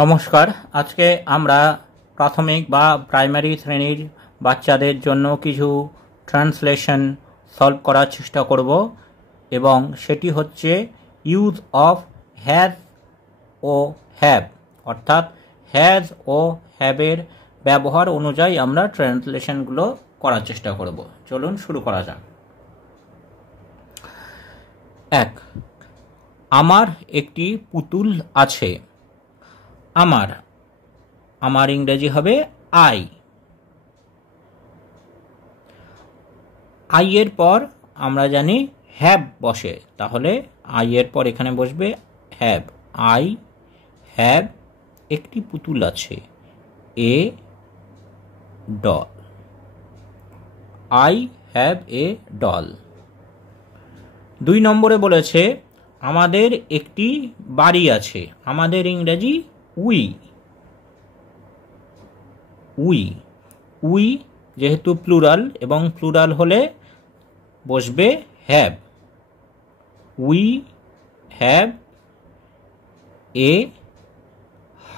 নমস্কার। আজকে আমরা প্রাথমিক বা প্রাইমারি শ্রেণীর বাচ্চাদের জন্য কিছু ট্রান্সলেশন সলভ করার চেষ্টা করব এবং সেটি হচ্ছে ইউজ অফ হ্যাজ ও হ্যাভ, অর্থাৎ হ্যাজ ও হ্যাভের ব্যবহার অনুযায়ী আমরা ট্রান্সলেশনগুলো করার চেষ্টা করব। চলুন শুরু করা যাক। 1. আমার একটি পুতুল আছে। আমার ইংরেজি হবে আই। আই এর পর আমরা জানি হ্যাভ বসে, তাহলে আই এর পর এখানে বসবে হ্যাভ। আই হ্যাভ একটি পুতুল আছে, a doll. I have a doll. 2 নম্বরে বলেছে আমাদের একটি বাড়ি আছে। আমাদের ইংরেজি উই। উই যেহেতু প্লুরাল এবং প্লুরাল হলে বসবে have. We have a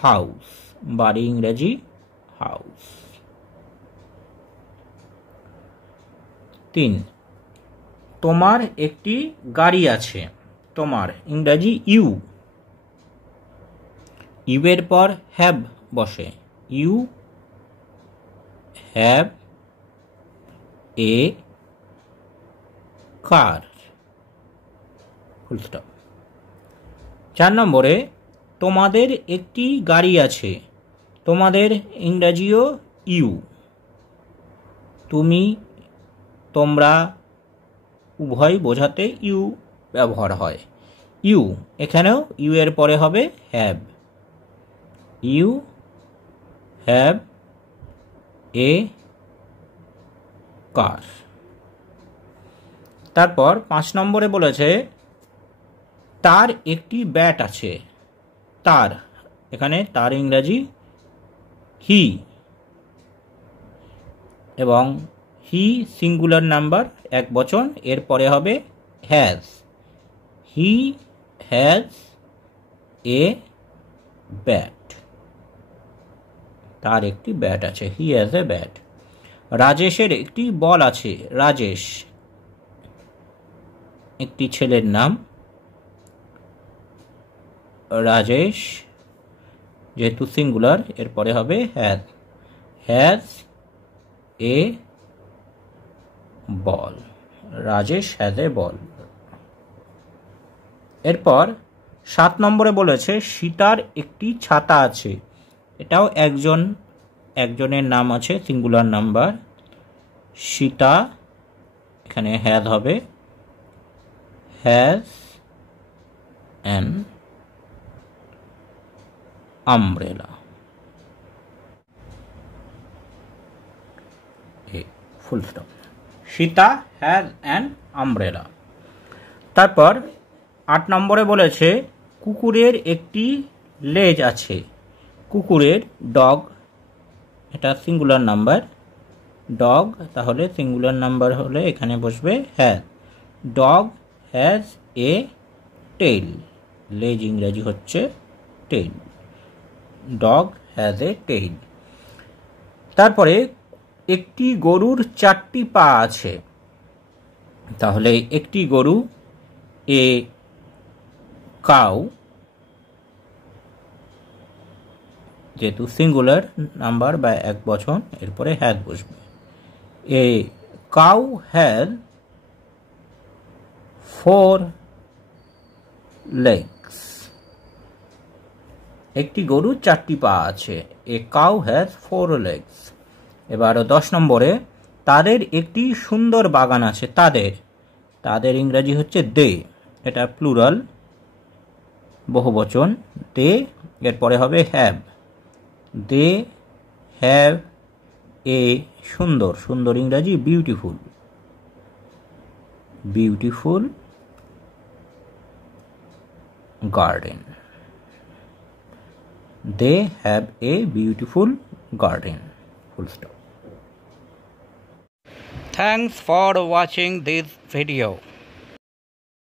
house. বাড়ি ইংরেজি হাউস। 3. তোমার একটি গাড়ি আছে। তোমার ইংরেজি ইউ। ইউ এর পর হ্যাভ বসে। You have a car. Full stop. 4 নম্বরে তোমাদের একটি গাড়ি আছে। তোমাদের ইংরেজিও ইউ। তুমি তোমরা উভয় বোঝাতে ইউ ব্যবহার হয়। ইউ এখানেও ইউ এর পরে হবে হ্যাভ। ইউ হ্যাভ এ কার। তারপর 5 নম্বরে বলেছে তার একটি ব্যাট আছে। তার এখানে তার ইংরাজি হি এবং হি সিঙ্গুলার নাম্বার এক বচন, এর পরে হবে has. He has a bat. তার একটি ব্যাট আছে, হি হ্যাজ এ ব্যাট। রাজেশের একটি বল আছে। রাজেশ একটি ছেলের নাম। রাজেশ যেহেতু সিঙ্গুলার এরপরে হবে has. Has a ball. Rajesh has a ball. এরপর 7 নম্বরে বলেছে সীতার একটি ছাতা আছে। এটাও একজনের নাম আছে, সিঙ্গুলার নাম্বার। সীতা এখানে হ্যাজ হবে। Has an umbrella. Full stop. Sita has an umbrella. তারপর 8 নম্বরে বলেছে কুকুরের একটি লেজ আছে। কুকুরের ডগ, এটা সিঙ্গুলার নাম্বার। ডগ তাহলে সিঙ্গুলার নাম্বার হলে এখানে বসবে has. Dog has a tail. লেজ ইংরেজি হচ্ছে tail. Dog has a tail. তারপরে একটি গরুর 4টি পা আছে। তাহলে একটি গরু এ কাউ, যেহেতু সিঙ্গুলার নাম্বার বা এক বচন এরপরে হ্যাজ বসবে। A cow has 4 legs। একটি গরুর 4টি পা আছে। A cow has 4 legs। এবার 10 নম্বরে তাদের একটি সুন্দর বাগান আছে। তাদের ইংরেজি হচ্ছে দে। এটা প্লুরাল বহুবচন। দে এরপরে হবে হ্যাভ। দে হ্যাভ এ সুন্দর ইংরেজি beautiful. Beautiful garden. They have a beautiful garden. Full stop. Thanks for watching this video.